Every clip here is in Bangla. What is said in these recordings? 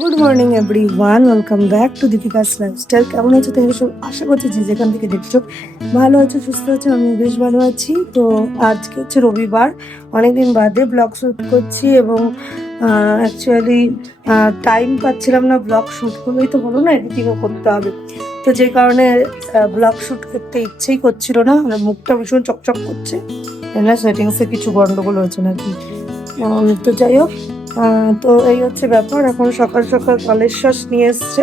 Good morning everyone, welcome back to Deepika's lifestyle. কেমন আছো তোমরা সব? আশা করছি যে যেখান থেকে দেখছো ভালো আছো, সুস্থ আছো। আমি বেশ ভালো আছি। তো আজকে হচ্ছে রবিবার, অনেকদিন বাদে ব্লগ শ্যুট করছি এবং অ্যাকচুয়ালি টাইম পাচ্ছিলাম না। ব্লগ শ্যুট করলেই তো হলো না, এডিটিংও করতে হবে। তো যে কারণে ব্লগ শ্যুট করতে ইচ্ছেই করছিল না। আমার মুখটা ভীষণ চকচক করছে, না সেটিংসে কিছু গন্ডগোল হয়েছে নাকি। তো যাই হোক, তো এই হচ্ছে ব্যাপার। এখন সকাল সকাল তালের শ্বাস নিয়ে এসছে,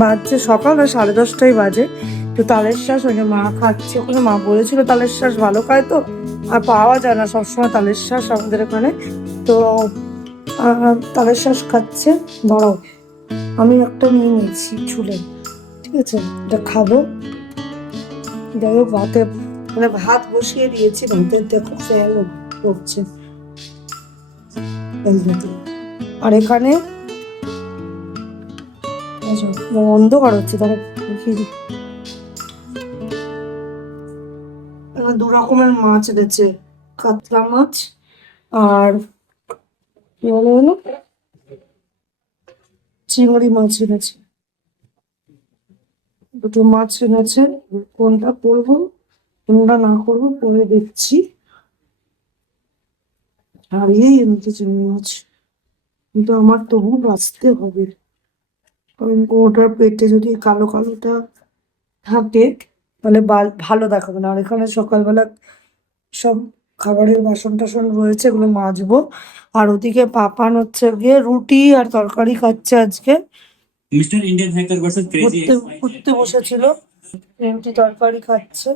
বাজছে সকাল 10:30 বাজে। তো তালের শ্বাস ওই যে মা খাচ্ছে ওখানে। মা বলেছিল তালের শ্বাস ভালো খায়, তো আর পাওয়া যায় না সবসময় তালের শ্বাস আমাদের এখানে। তো তালের শ্বাস খাচ্ছে। দাঁড়াও, আমি একটা নিয়ে নিয়েছি ছুলে, ঠিক আছে, এটা খাবো। যাই হোক, ভাতে মানে ভাত বসিয়ে দিয়েছি, ভাতের দেখো ফ্যান উঠছে। আর এখানে অন্ধকার হচ্ছে, তারা দু রকমের মাছ এনেছে, কাতলা মাছ আর কি বলে হলো চিংড়ি মাছ এনেছে। দুটো মাছ এনেছে, কোনটা করবো কোনটা না করবো পরে দেখছি। হারিয়েই এনেছে চিংড়ি মাছ, কিন্তু আমার তবু বাঁচতে হবে, কারণ ওটার পেটে যদি কালো কালোটা থাকে তাহলে ভালো দেখাবে না। আর এখানে সকালবেলা সব খাবারের বাসন টাসন রয়েছে, এগুলো মাজবো। আর ওদিকে পাপান হচ্ছে গিয়ে রুটি আর তরকারি খাচ্ছে আজকে। Mister Indian hacker versus crazy উঠতে বসেছিল, রুটি তরকারি খাচ্ছে।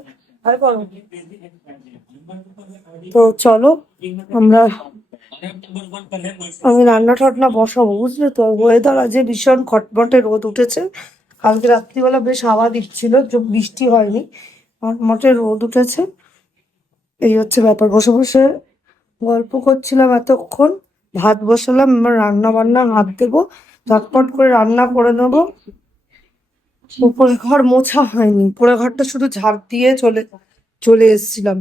আর বলো, তো চলো আমরা, আমি রান্না টান্না বসাবো, বুঝলে তো। ওয়েদার আজ ভীষণ খটমটে, রোদ উঠেছে। কালকে রাত্রিবেলা বেশ হাওয়া দিচ্ছিল, বৃষ্টি হয়নি, খটমটে রোদ উঠেছে। এই হচ্ছে ব্যাপার। বসে বসে গল্প করছিলাম এতক্ষণ, ভাত বসালাম, এবার রান্না বান্না হাত দেবো, ঝটপট করে রান্না করে নেবো। উপরে ঘর মোছা হয়নি, উপরে ঘরটা শুধু ঝাড় দিয়ে চলে চলে এসেছিলাম।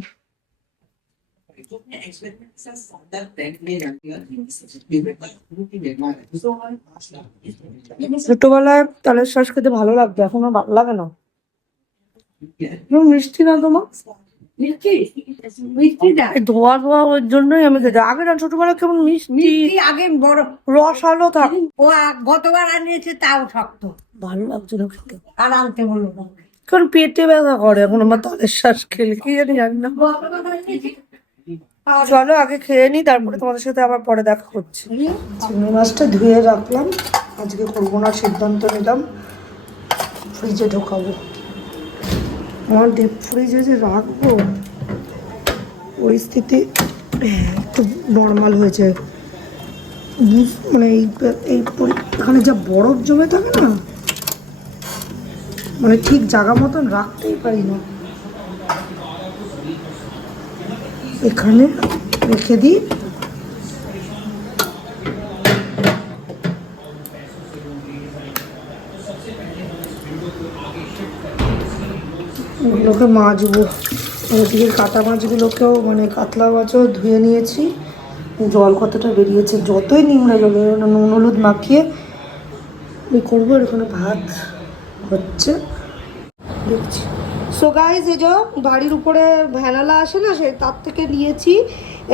ছোটবেলায় তালের শ্বাস খেতে ভালো লাগতো, এখন আর ভালো লাগে না। মিষ্টি না তোমার? ধোয়া ধোয়া ওর জন্যই আমি খেতে। আগে না ছোটবেলা কেমন মিষ্টি, আগে বড় রসালো থাক। ও গতবার আনিয়েছে তাও শক্ত, ভালো লাগছিল খেতে। আর আনতে বললো না, কারণ পেটে ব্যথা করে এখন আমার তালের শ্বাস খেলে, কি জানি জানি না। চলো আগে খেয়ে নি, তারপরে তোমাদের সাথে আবার পরে দেখা করছি। চিংড়ি মাছটা ধুয়ে রাখলাম, আজকে করবো না, সিদ্ধান্ত নিলাম ফ্রিজে ঢোকাবো। আমার ডিপ ফ্রিজে যে রাখবো পরিস্থিতি একটু নর্মাল হয়েছে, মানে এই এখানে যা বরফ জমে থাকে না, মানে ঠিক জায়গা মতন রাখতেই পারি না। এখানে রেখে দিই, ওগুলোকে মাজবো। ওদিকে কাটা মাছগুলোকেও মানে কাতলা মাছও ধুয়ে নিয়েছি। জল কতটা বেরিয়েছে, যতই নিংড়ে জল না, নুন হলুদ মাখিয়ে করবো। এখানে ভাত হচ্ছে দেখছি। সো গাইজ, এই যে বাড়ির উপরে ভ্যানালা আসে না, সে তার থেকে নিয়েছি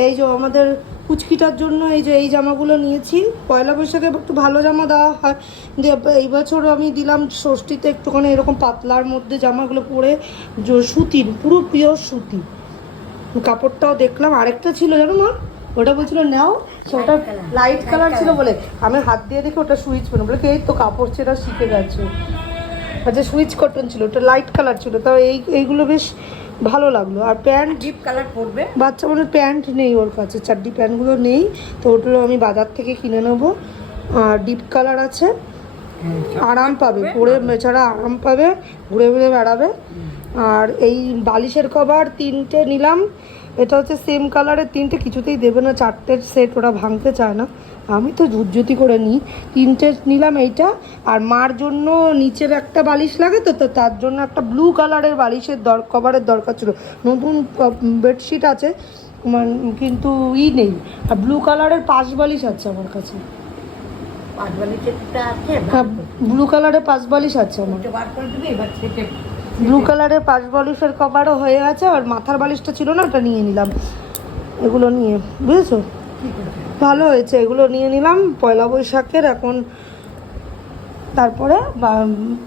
এই যে আমাদের কুচকিটার জন্য এই যে এই জামাগুলো নিয়েছি। পয়লা বৈশাখে একটু ভালো জামা দেওয়া হয়, যে এই বছর আমি দিলাম ষষ্ঠীতে একটুখানি এরকম পাতলার মধ্যে জামাগুলো পরে, সুতির, পুরো পিওর সুতি। কাপড়টাও দেখলাম, আরেকটা ছিল জানো মা, ওটা বলছিল নাও, ওটা লাইট কালার ছিল বলে আমি হাত দিয়ে দেখে ওটা সুইচ পেন বলে, এই তো কাপড় সেটা শিখে গেছে। আচ্ছা, সুইচ কটন ছিল, ওটা লাইট কালার ছিল, তাও এইগুলো বেশ ভালো লাগলো। আর প্যান্ট ডিপ কালার পরবে, বাচ্চা মানে প্যান্ট নেই ওর কাছে, চারটি প্যান্টগুলো নেই, তো ওগুলো আমি বাজার থেকে কিনে নেবো। আর ডিপ কালার আছে, আরাম পাবে পরে, বেচারা আরাম পাবে, ঘুরে ঘুরে বেড়াবে। আর এই বালিশের কভার 3টে নিলাম, এটা হচ্ছে সেম কালারের 3টে, কিছুতেই দেবে না 4টের সেট, ওরা ভাঙতে চায় না, আমি তো ঝুটঝুটি করে নিই। 3টে নিলাম এইটা। আর মার জন্য নিচের একটা বালিশ লাগে, তো তার জন্য একটা ব্লু কালারের বালিশের কভারের দরকার ছিল। নতুন বেডশিট আছে কিন্তু নেই, আর ব্লু কালারের পাশ বালিশ আছে আমার কাছে। পাঁচ বালিশেরটা আছে, ব্লু কালারের 5 বালিশ আছে আমার। ওটা বার করে দিবি, এবার সেটা ব্লু কালারের 5 বালিশের কভারও হয়ে আছে, আর মাথার বালিশটা ছিল না, ওটা নিয়ে নিলাম। এগুলো নিয়ে বুঝেছো, ভালো হয়েছে, এগুলো নিয়ে নিলাম পয়লা বৈশাখের। এখন তারপরে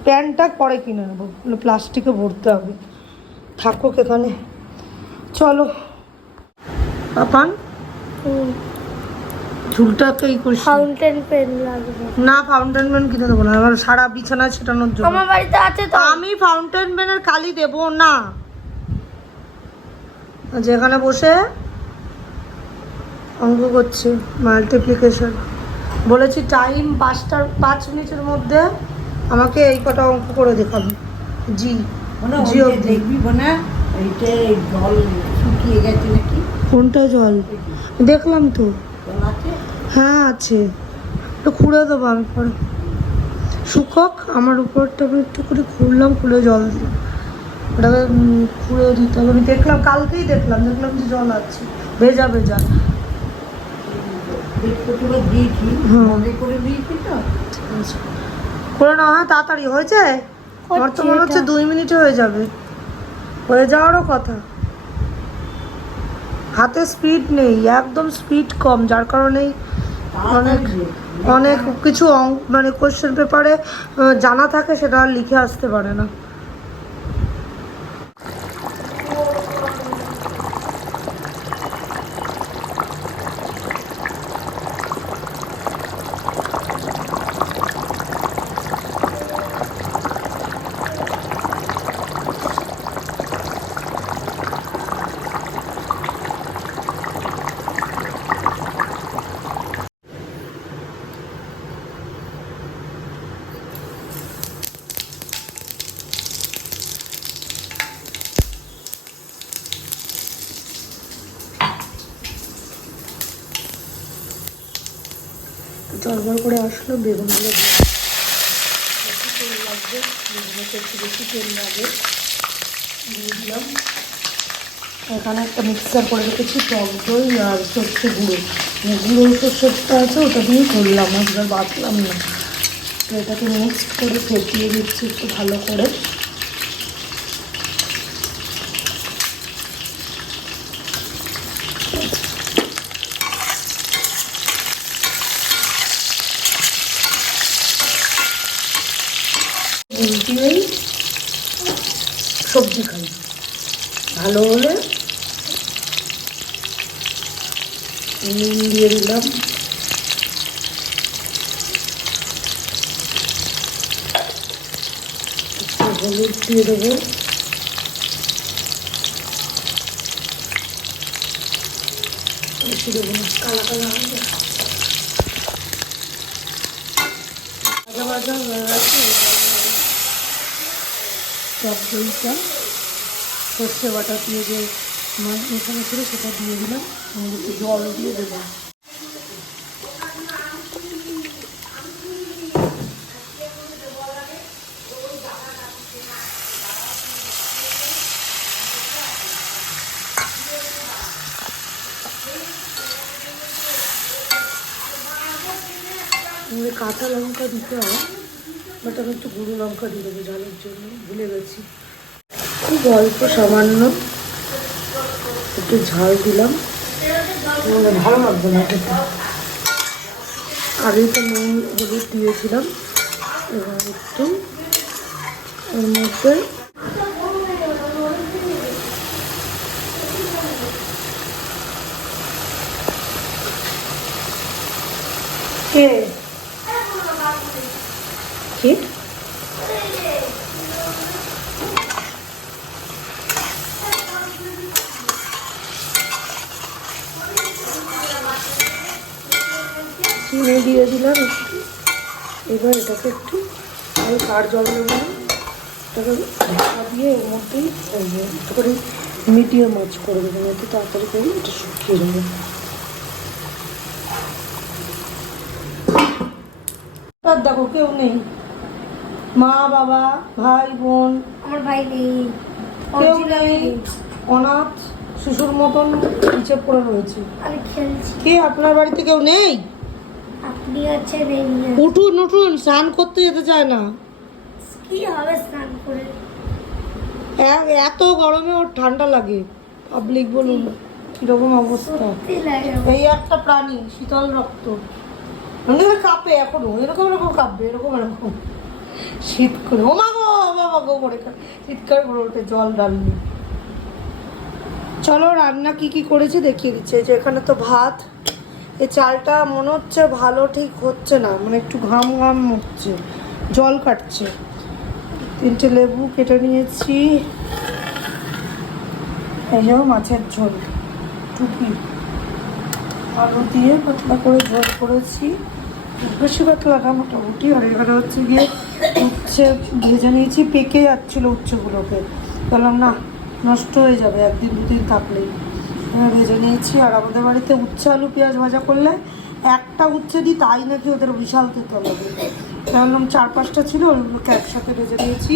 প্যান্টটা পরে কিনে নেবো, প্লাস্টিকে ভরতে হবে, থাকুক এখানে। চলো পাপান, ঝুলটাকে এই করিস। ফাউন্টেন পেন লাগবে। না, ফাউন্টেন পেন কিনে দেবো না, আমার সারা বিছানা ছেটানোর জন্য। আমার বাড়িতে আছে তো। আমি ফাউন্টেন পেনের কালি দেবো না, যেখানে বসে অঙ্ক করছে মাল্টিপ্লিকেশন। বলেছি টাইম 5 মিনিটের মধ্যে আমাকে এই কটা অঙ্ক করে দেখাবে। জি মানে জি ওই যে অবধি। দেখবি বোনা, এইটা জল শুকিয়ে গেছে নাকি, কোনটা জল? দেখলাম তো, জল আছে। হ্যাঁ আছে, একটু খুঁড়ে দেবো আমি পরে, শুকক। আমার উপরটা আমি একটু করে খুঁড়লাম, খুলে জল দিলাম, ওটাকে খুঁড়ে দিতে হবে। আমি দেখলাম, কালকেই দেখলাম যে জল আছে, ভেজা ভেজা। বৃহস্পতিবার দিয়েছি, হুম। মনে করে দিয়েছি তো। করে না হয় তাড়াতাড়ি হয়ে যায়। আমার তো মনে হচ্ছে 2 মিনিটে হয়ে যাবে, হয়ে যাওয়ারও কথা। হাতে স্পিড নেই, একদম স্পিড কম, যার কারণেই অনেক অনেক কিছু মানে কোশ্চেন পেপারে জানা থাকে, সেটা আর লিখে আসতে পারে না। জলবার করে আসলো, বেগুনগুলো বেশি তেল লাগবে, বেগুনটা একটু বেশি তেল লাগে, দিয়ে দিলাম। এখানে একটা মিক্সার করে রেখেছি টক দই আর সর্ষে গুঁড়ো, গুঁড়ো সর্ষেটা আছে, ওটা দিয়ে করলাম, এবার বাটলাম না। তো এটাকে মিক্সড করে ফেটিয়ে দিচ্ছি একটু ভালো করে। দিয়েই সবজি খাই, ভালো হলে নুন দিয়ে দিলাম, একটু হলুদ দিয়ে দেবো, বেশি দেবো না, কালা কালা হয়ে যাবে। ভাজা ভাজা হয়ে গেছে, টক দইটা সর্ষে বাটা দিয়ে যে মাছ মেশানো ছিল সেটা দিয়ে দিলাম, একটু জল দিয়ে দেবো। কাঁচা লঙ্কা দিতে হয়, বাট আমি একটু গুঁড়ো লঙ্কা দিয়ে দেবো ঝালের জন্য, ভুলে গেছি। খুব অল্প সামান্য একটু ঝাল দিলাম, ভালো লাগবে না খেতে। আগেই তো নুন হলুদ দিয়েছিলাম, এবার একটু এর মধ্যে কি চিনি দিয়ে দিলাম একটু। এবার এটাকে একটু আর জল দেবো না, এটাকে ঢাকা দিয়ে এর মধ্যেই একটু করে মিডিয়াম আঁচ করে দেবো, একটু তাড়াতাড়ি করে এটা শুকিয়ে দেবো। আর দেখো কেউ নেই, মা বাবা ভাই বোন আমার ভাই নেই, কেউ নেই, অনাথ শিশুর মতন নিচে পড়ে রয়েছে। আমি খেলছি। কে আপনার বাড়িতে কেউ নেই? আপনি হচ্ছে বেরিয়ে উঠুন উঠুন, স্নান করতে যেতে চায় না। কি হবে স্নান করে? এত গরমে ওর ঠান্ডা লাগে। পাবলিক বলুন কিরকম অবস্থা। সত্যি লাগে। এই একটা প্রাণী শীতল রক্ত, মানে কাঁপে এখনো, এরকম এরকম কাঁপবে, এরকম এরকম শীত করে ও মা গো করে চিৎকার করে ওঠে জল ডালনি। চলো রান্না কি কি করেছি দেখিয়ে দিচ্ছে। যে এখানে তো ভাত, এই চালটা মনে হচ্ছে ভালো ঠিক হচ্ছে না, মানে একটু ঘাম ঘাম হচ্ছে, জল কাটছে। 3টে লেবু কেটে নিয়েছি। এই যে মাছের ঝোল, টুপি আলু দিয়ে পাতলা করে ঝোল করেছি, বেশি পাতলা না মোটামুটি। আর এখানে হচ্ছে গিয়ে উচ্ছে ভেজে নিয়েছি, পেকে যাচ্ছিলো উচ্ছেগুলোকে, বললাম না নষ্ট হয়ে যাবে একদিন দুদিন থাকলেই, ভেজে নিয়েছি। আর আমাদের বাড়িতে উচ্ছে আলু পেঁয়াজ ভাজা করলে একটা উচ্ছে দিই, তাই নাকি ওদের বিশাল তেতো লাগে। বললাম 4-5টা ছিল, ওইগুলোকে একসাথে ভেজে নিয়েছি।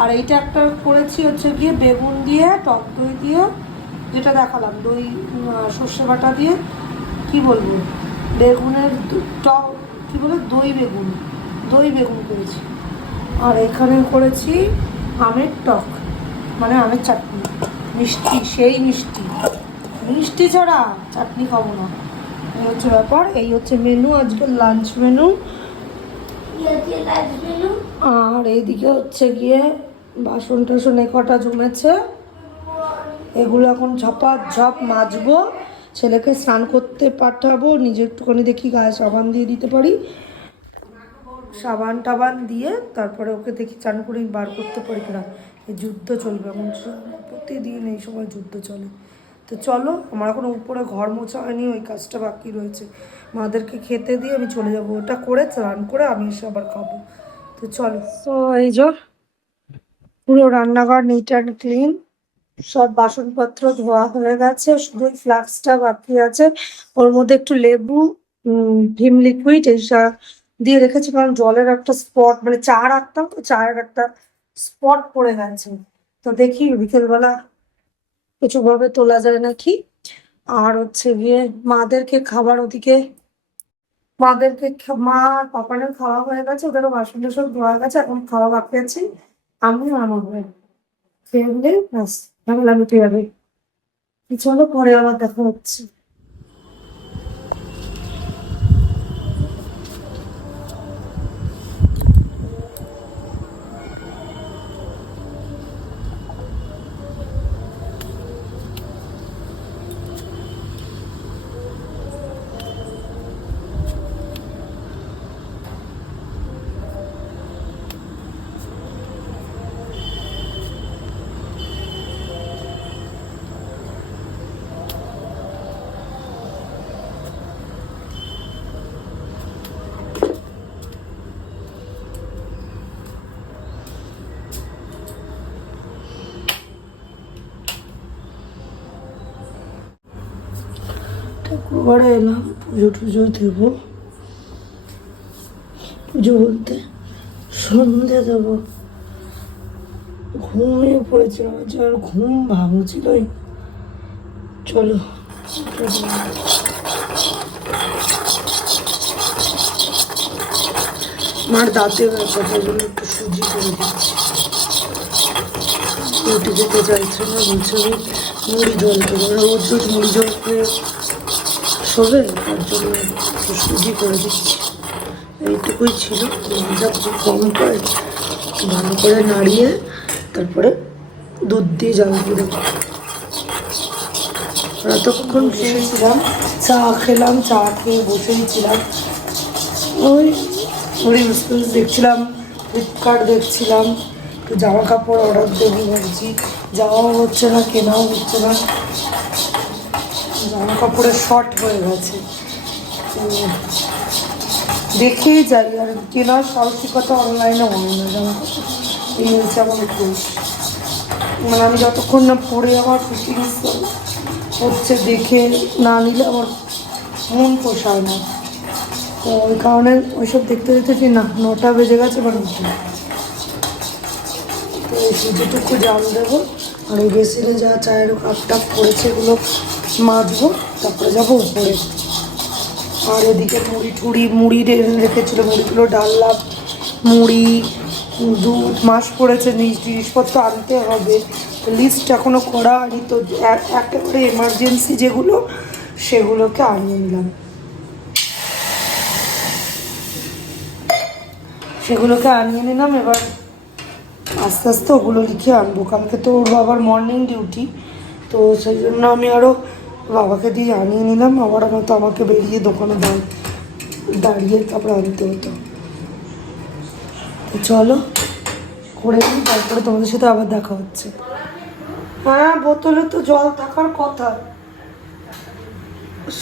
আর এইটা একটা করেছি হচ্ছে গিয়ে বেগুন দিয়ে টক দই দিয়ে, যেটা দেখালাম দই সর্ষে বাটা দিয়ে, কি বলবো বেগুনের টক কী বলে দই বেগুন করেছি। আর এখানে করেছি আমের টক, মানে আমের চাটনি, মিষ্টি, সেই মিষ্টি ছাড়া চাটনি খাবো না, এই হচ্ছে ব্যাপার। এই হচ্ছে মেনু, আজকের লাঞ্চ মেনু। আর এইদিকে হচ্ছে গিয়ে বাসন টাসন কটা জমেছে, এগুলো এখন ঝপ মাজবো, ছেলেকে স্নান করতে পাঠাবো, নিজে একটুখানি দেখি গায়ে সাবান দিয়ে দিতে পারি, সাবান টাবান দিয়ে তারপরে ওকে দেখি চান করে বার করতে পারি কিনা। এই যুদ্ধ চলবে এমন, প্রতিদিন এই সময় যুদ্ধ চলে। তো চলো, আমার এখন উপরে ঘর মোছা হয়নি, ওই কাজটা বাকি রয়েছে, মাদেরকে খেতে দিয়ে আমি চলে যাবো, ওটা করে স্নান করে আমি এসে আবার খাবো। তো চলো। তো এই যে পুরো রান্নাঘর নিট অ্যান্ড ক্লিন, সব বাসনপত্র ধোয়া হয়ে গেছে, শুধু ফ্লাক্সটা বাকি আছে। ওর মধ্যে একটু লেবু, ভিম লিকুইড এইসব দিয়ে রেখেছি, কারণ জলের একটা স্পট, মানে চা রাখতাম তো, চায়ের একটা স্পট পড়ে গেছে। তো দেখি বিকেলবেলা কিছু ভাবে তোলা যায় নাকি। আর হচ্ছে গিয়ে মাদেরকে খাবার, ওদিকে মা আর পাপানের খাওয়া হয়ে গেছে, ওদেরও বাসন টাসন ধোয়া গেছে, এখন খাওয়া বাকি আছে। আমি আর আমার ভাই খেয়ে দিলে ব্যাস ঝামেলা মিটে যাবে। চলো পরে আবার দেখা হচ্ছে। ঠাকুরঘরে এলাম, পুজো টুজো দেবো, পুজো বলতে সন্ধে দেবো। ঘুমিয়ে পড়েছিলাম, আর ঘুম ভাঙছিল। চলো মার দাঁতে ব্যথা, তাই জন্য একটু সুজি করে দিচ্ছি। রুটি খেতে চাইছে না, বলছে আমি মুড়ি জল দেবো, রোজ মুড়ি জল খেয়ে শোবে, তার জন্য একটু সুজি করে দিচ্ছি। এইটুকুই ছিল, ভাজা খুব কম করে ভালো করে নাড়িয়ে তারপরে দুধ দিয়ে জাল দিয়ে দেবো। এতক্ষণ বসেছিলাম, চা খেলাম, চা খেয়ে বসেই ছিলাম, ওই রিলস দেখছিলাম, ফ্লিপকার্ট দেখছিলাম, একটু জামা কাপড় অর্ডার দেবো ভাবছি, যাওয়াও হচ্ছে না, কেনাও হচ্ছে না, জামা কাপড়ের শর্ট হয়ে গেছে, দেখেই যাই। আর কেনার সাহসিকতা অনলাইনে হয় না জামা কাপড়, এই হচ্ছে আমার একটু, মানে আমি যতক্ষণ না পরে আমার ফিটিংস হচ্ছে দেখে না নিলে আমার মন পোষায় না। তো ওই কারণে ওইসব দেখতে দেখতে না 9টা বেজে গেছে এবার উঠি। তো এই সুজিটুকু জাল দেবো, আর ওই বেসিনে যা চায়ের কাপ টাপ পড়েছে এগুলো মাজবো, তারপরে যাবো উপরে। আর এদিকে মুড়ি রেখেছিলো, মুড়িগুলো ডাললাম। মুড়ি, দুধ, মাস পড়েছে, জিনিসপত্র আনতে হবে, লিস্ট এখনও করা হয়নি। তো একেবারে এমার্জেন্সি যেগুলো সেগুলোকে আনিয়ে নিলাম, এবার আস্তে আস্তে ওগুলো লিখে আনবো। কালকে তো ওর বাবার মর্নিং ডিউটি, তো সেই জন্য আমি আরও বাবাকে দিয়ে আনিয়ে নিলাম। আবার তো আমাকে বেরিয়ে দোকানে দাঁড়িয়ে তারপরে আনতে হতো। তো চলো করে নিই, তারপরে তোমাদের সাথে আবার দেখা হচ্ছে। হ্যাঁ, বোতলে তো জল থাকার কথা,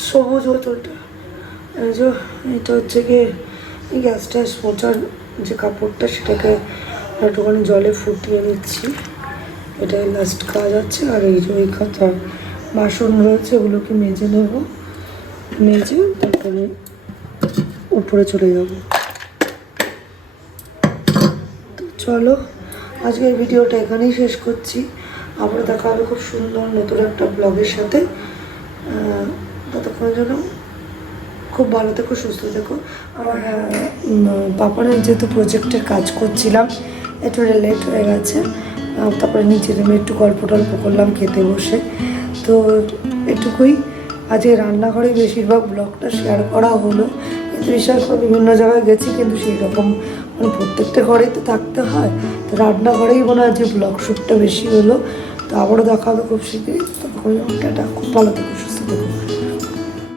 সবুজ বোতলটা। এই যে এটা হচ্ছে গিয়ে গ্যাস ট্যাস মোচার যে কাপড়টা, সেটাকে একটুখানি জলে ফুটিয়ে নিচ্ছি, এটাই লাস্ট কাজ আছে। আর এই যে ওই খাতার বাসন রয়েছে, ওগুলোকে মেজে নেব, মেজে তারপরে উপরে চলে যাব। তো চলো আজকের ভিডিওটা এখানেই শেষ করছি। আবার দেখা হবে খুব সুন্দর নতুন একটা ব্লগের সাথে। ততক্ষণের জন্য খুব ভালো থেকো, সুস্থ থেকো। আর পাপানের যেহেতু প্রজেক্টের কাজ করছিলাম, একটু লেট হয়ে গেছে। তারপরে নিচে নেমে একটু গল্প টল্প করলাম খেতে বসে। তো এটুকুই, আজকে রান্নাঘরে বেশিরভাগ ব্লগটা শেয়ার করা হলো। কিন্তু বিশ্বাস করে বিভিন্ন জায়গায় গেছি, কিন্তু সেই রকম মানে প্রত্যেকটা ঘরেই তো থাকতে হয়, তো রান্নাঘরেই মনে হয় যে ব্লগ শ্যুটটা বেশি হলো। তো আবারও দেখা হবে খুব শীঘ্রই। তখন টাটা, খুব ভালো থেকো, সুস্থ থেকো।